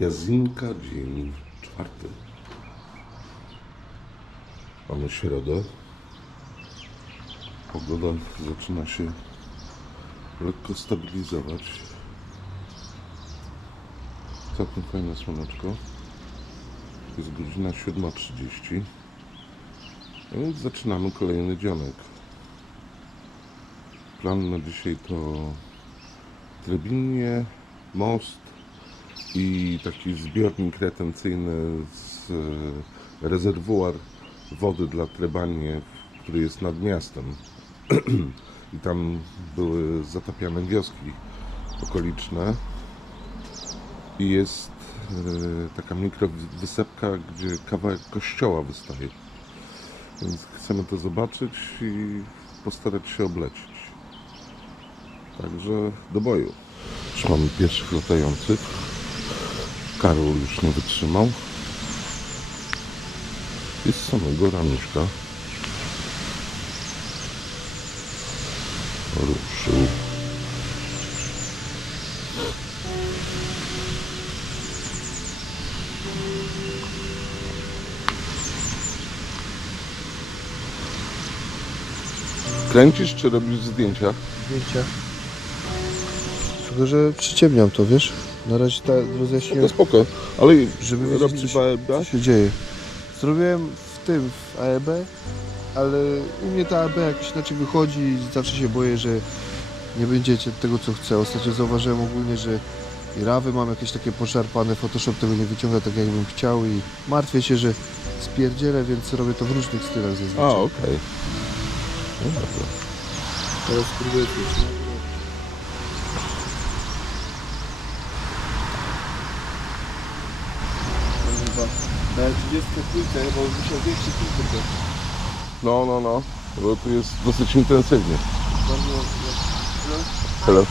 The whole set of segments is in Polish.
Jazinka, dzień czwarty. Mamy środę. Pogoda zaczyna się lekko stabilizować. Całkiem fajne słoneczko. Jest godzina 7.30. No więc zaczynamy kolejny dzionek. Plan na dzisiaj to Trebinie, most, i taki zbiornik retencyjny z rezerwuar wody dla Trebanie, który jest nad miastem. I tam były zatapiane wioski okoliczne. I jest e, taka mikrowysepka, gdzie kawałek kościoła wystaje. Więc chcemy to zobaczyć i postarać się oblecić. Także do boju. Już mamy pierwszych latających. Karol już nie wytrzymał. Jest samego ranuszka. Ruszył. Kręcisz czy robisz zdjęcia? Zdjęcia. Tylko, że przyciemniam to, wiesz? Na razie ta No roześnie, to spoko, ale żeby wiedzieć, robić co się, co się dzieje. Zrobiłem w tym, w AEB, ale u mnie ta AEB jakoś inaczej wychodzi i zawsze się boję, że nie będziecie tego, co chcę. Ostatnio zauważyłem ogólnie, że i rawy mam jakieś takie poszarpane, Photoshop tego nie wyciąga tak, jakbym chciał i martwię się, że spierdzielę, więc robię to w różnych stylach A, zazwyczaj. okej. No dobra. Teraz spróbuję coś. 30 płytę, bo musiał większy filtr. No, no, no. Bo tu jest dosyć intensywnie. Bardzo... Hello.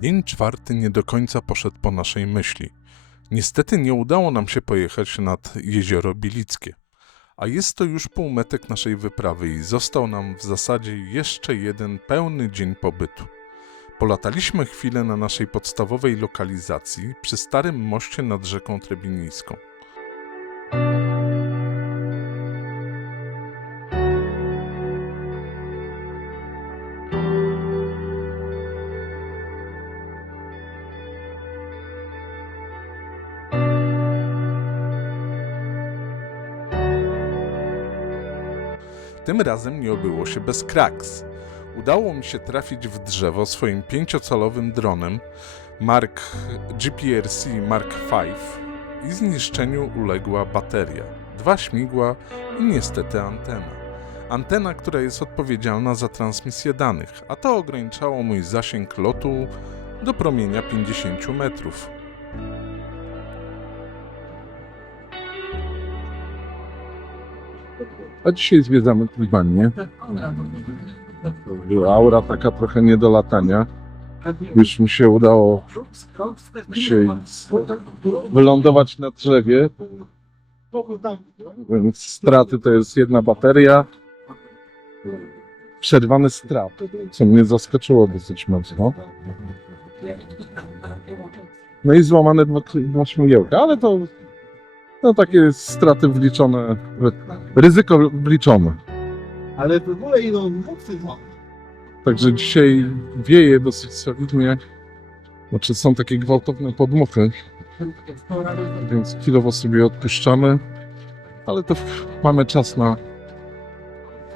Dzień czwarty nie do końca poszedł po naszej myśli. Niestety nie udało nam się pojechać nad jezioro Bilickie. A jest to już półmetek naszej wyprawy i został nam w zasadzie jeszcze jeden pełny dzień pobytu. Polataliśmy chwilę na naszej podstawowej lokalizacji przy starym moście nad rzeką Trebinijską. Tym razem nie obyło się bez kraks. Udało mi się trafić w drzewo swoim pięciocalowym dronem Mark GPRC Mark V i zniszczeniu uległa bateria, dwa śmigła i niestety antena. Antena, która jest odpowiedzialna za transmisję danych, a to ograniczało mój zasięg lotu do promienia 50 metrów. A dzisiaj zwiedzamy Trybanię. Aura taka trochę nie do latania. Już mi się udało dzisiaj wylądować na drzewie. Więc straty to jest jedna bateria. Przerwany strat, co mnie zaskoczyło dosyć mocno. No i złamane dwa, dwa śmigiełka, ale to no takie straty wliczone, ryzyko wliczone. Ale w ogóle idą mocny Także dzisiaj wieje dosyć solidnie. Znaczy są takie gwałtowne podmuchy, więc chwilowo sobie odpuszczamy. Ale to mamy czas na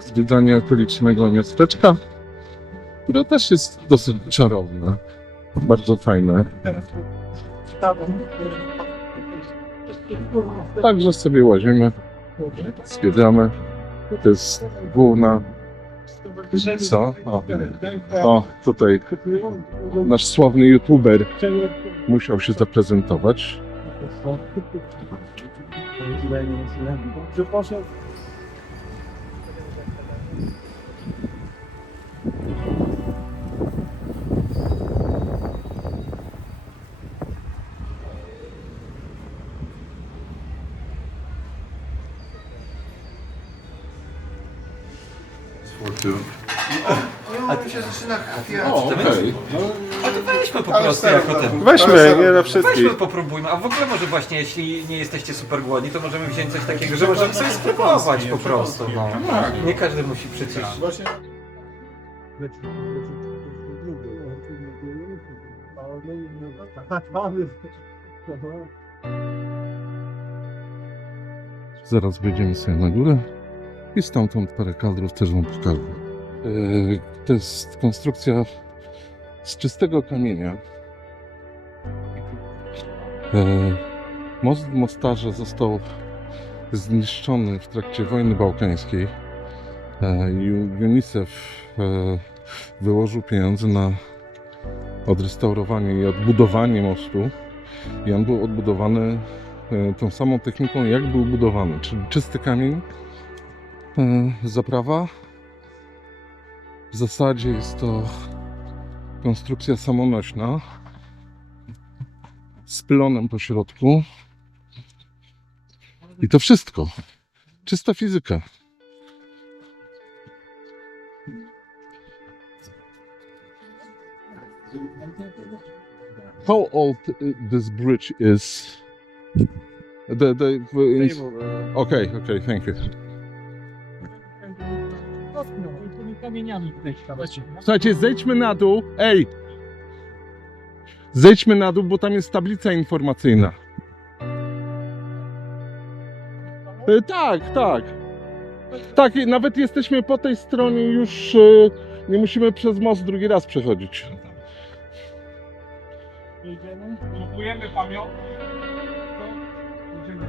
zwiedzanie okolicznego miasteczka, które też jest dosyć czarowne. Bardzo fajne. Także sobie łazimy, zwiedzamy. To jest główna co? O, o, tutaj nasz sławny youtuber musiał się zaprezentować. A się zaczyna chwia. O, okej. A to weźmy po prostu jako ten. Weźmy, nie na wszystkich. Weźmy, popróbujmy. A w ogóle może właśnie, jeśli nie jesteście super głodni, to możemy wziąć coś takiego, że możemy sobie spróbować po prostu. No. Nie każdy musi przecież. Zaraz wejdziemy sobie na górę i stamtąd parę kadrów też wam pokażę. Yy, To jest konstrukcja z czystego kamienia. Yy, Most w Mostarze został zniszczony w trakcie wojny bałkańskiej. I UNICEF yy, wyłożył pieniądze na odrestaurowanie i odbudowanie mostu. I on był odbudowany e, tą samą techniką, jak był budowany, czyli czysty kamień, e, zaprawa. W zasadzie jest to konstrukcja samonośna z pylonem po środku. I to wszystko. Czysta fizyka. How old uh, this bridge is? The, the, okay, okay, thank you. Kamieniami tutaj ścianać. Słuchajcie, zejdźmy na dół. Ej! Zejdźmy na dół, bo tam jest tablica informacyjna. E, tak, tak. Tak, i nawet jesteśmy po tej stronie już. E, nie musimy przez most drugi raz przechodzić. Jedziemy, blokujemy pamiątkę. to idziemy.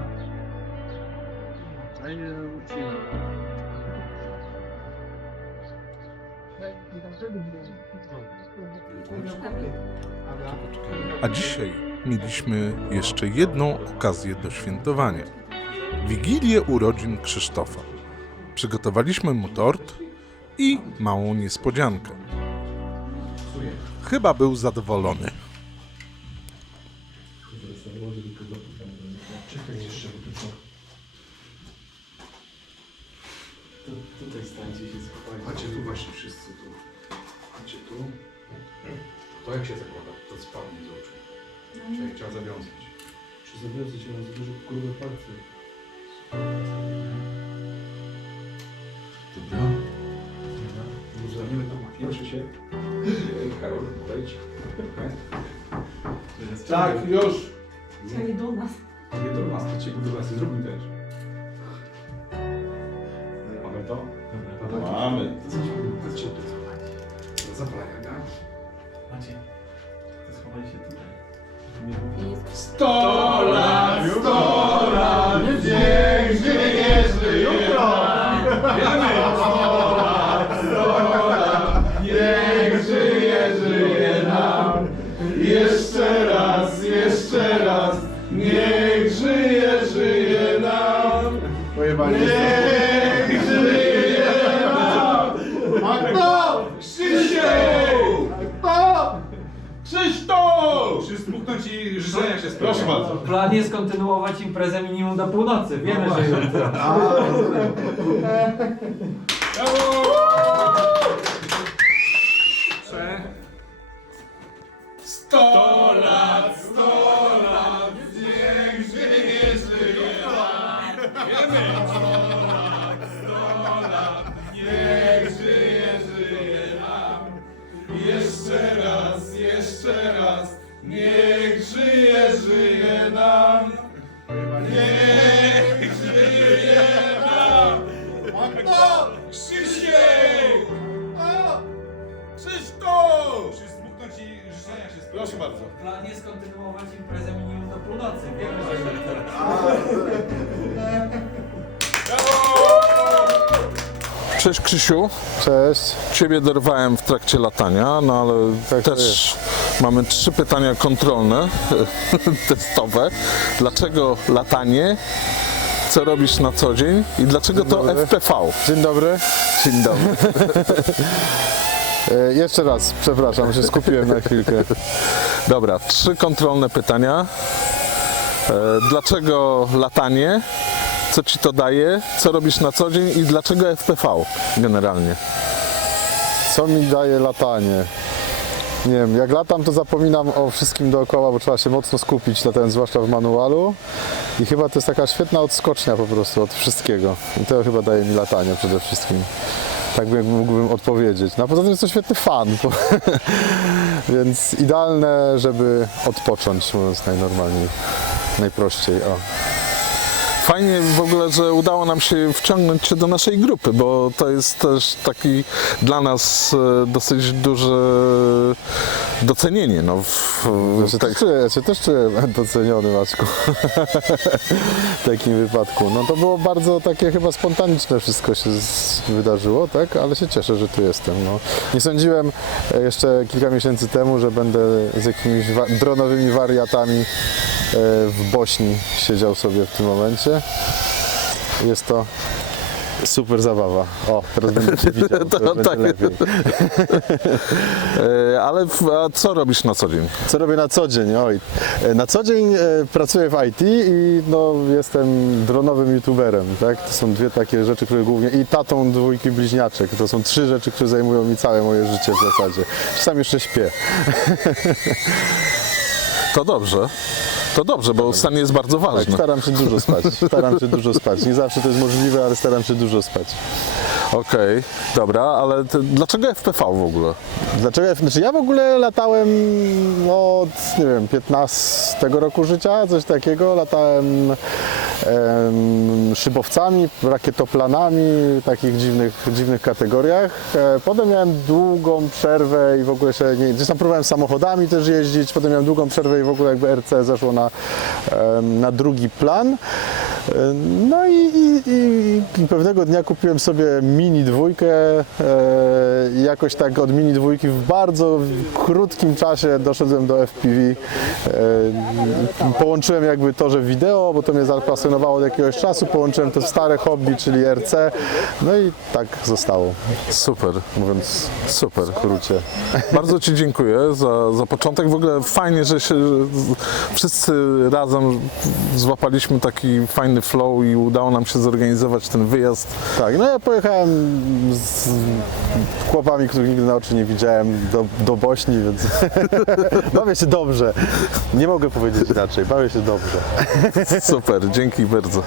A dzisiaj mieliśmy jeszcze jedną okazję do świętowania. Wigilię urodzin Krzysztofa. Przygotowaliśmy mu tort i małą niespodziankę. Chyba był zadowolony. Chodźcie tu właśnie wszyscy tu. Chodźcie tu. To jak się zakłada? To spadnie z oczu. Czyli trzeba zawiązać. Przy zawiązać się na za duże grube palce. Dobra. Zrobimy to. Proszę się. Karol, wejdź. Tak, już. Nie do nas. Nie do nas, to cię do nas zróbmy Mamy to? Dobra. Mamy. Chodźcie tu. Zaplania, tak? Macie, to schowaj się tutaj. Sto lat, sto lat, niech żyje, żyje jutro! Niech żyje, żyje nam! Jeszcze raz, jeszcze raz! Niech żyje, żyje nam! Niech Plan jest kontynuować imprezę minimum do północy. Wiemy, No że jutro. Jeszcze Proszę bardzo. Plan jest kontynuować imprezę minimum do północy. Wiemy, że. Cześć Krzysiu. Cześć. Ciebie dorwałem w trakcie latania, no ale Tak to też mamy trzy pytania kontrolne, testowe. Dlaczego latanie? Co robisz na co dzień? I dlaczego to dobry. FPV? Dzień dobry. Dzień dobry. E, jeszcze raz, przepraszam, się skupiłem na chwilkę. Dobra, trzy kontrolne pytania. E, Dlaczego latanie? Co ci to daje? Co robisz na co dzień? I dlaczego FPV generalnie? Co mi daje latanie? Nie wiem, jak latam to zapominam o wszystkim dookoła, bo trzeba się mocno skupić, latając zwłaszcza w manualu. I chyba to jest taka świetna odskocznia po prostu od wszystkiego. I to chyba daje mi latanie przede wszystkim. Tak bym mógłbym odpowiedzieć. No a poza tym jest to świetny fan. Bo Więc idealne, żeby odpocząć, mówiąc najnormalniej, najprościej. O. Fajnie w ogóle, że udało nam się wciągnąć Cię do naszej grupy, bo to jest też taki dla nas e, dosyć duże docenienie. No, w, w, tak, też czuję, ja się też czuję doceniony, Maćku. w takim wypadku. No to było bardzo takie chyba spontaniczne wszystko się z, wydarzyło, tak? Ale się cieszę, że tu jestem. No. Nie sądziłem e, jeszcze kilka miesięcy temu, że będę z jakimiś wa- dronowymi wariatami e, w Bośni siedział sobie w tym momencie. Jest to super zabawa. O, teraz będę cię widział. To To, tak. lepiej. e, ale a co robisz na co dzień? Co robię na co dzień? Oj, e, na co dzień e, pracuję w IT i no, jestem dronowym youtuberem, tak? To są dwie takie rzeczy, które głównie... i tatą dwójki bliźniaczek. To są trzy rzeczy, które zajmują mi całe moje życie w zasadzie. Czasami jeszcze śpię. To dobrze. To dobrze, bo stan jest bardzo Tak, ważny. staram się dużo spać. Staram się dużo spać. Nie zawsze to jest możliwe, ale staram się dużo spać. Okej, dobra, ale dlaczego FPV w ogóle? Dlaczego? ja- Znaczy ja w ogóle latałem od, nie wiem, 15 roku życia, coś takiego. Latałem em, szybowcami, rakietoplanami, takich dziwnych, dziwnych kategoriach. E, potem miałem długą przerwę i w ogóle się nie... Gdzieś tam próbowałem samochodami też jeździć, potem miałem długą przerwę i w ogóle jakby RC zeszło na, na drugi plan. E, No i, i, i, pewnego dnia kupiłem sobie mini dwójkę e, i jakoś tak od mini dwójki w bardzo krótkim czasie doszedłem do FPV. Połączyłem jakby to, że wideo, bo to mnie zapasjonowało od jakiegoś czasu, połączyłem to stare hobby, czyli RC, no i tak zostało, Super, mówiąc super. w skrócie. Bardzo Ci dziękuję za, za początek. W ogóle fajnie, że się wszyscy razem złapaliśmy taki fajny flow i udało nam się zorganizować ten wyjazd. Tak, no ja pojechałem z chłopami, których nigdy na oczy nie widziałem, do, do Bośni, więc bawię się dobrze. Nie mogę powiedzieć inaczej, bawię się dobrze. Super, dzięki bardzo.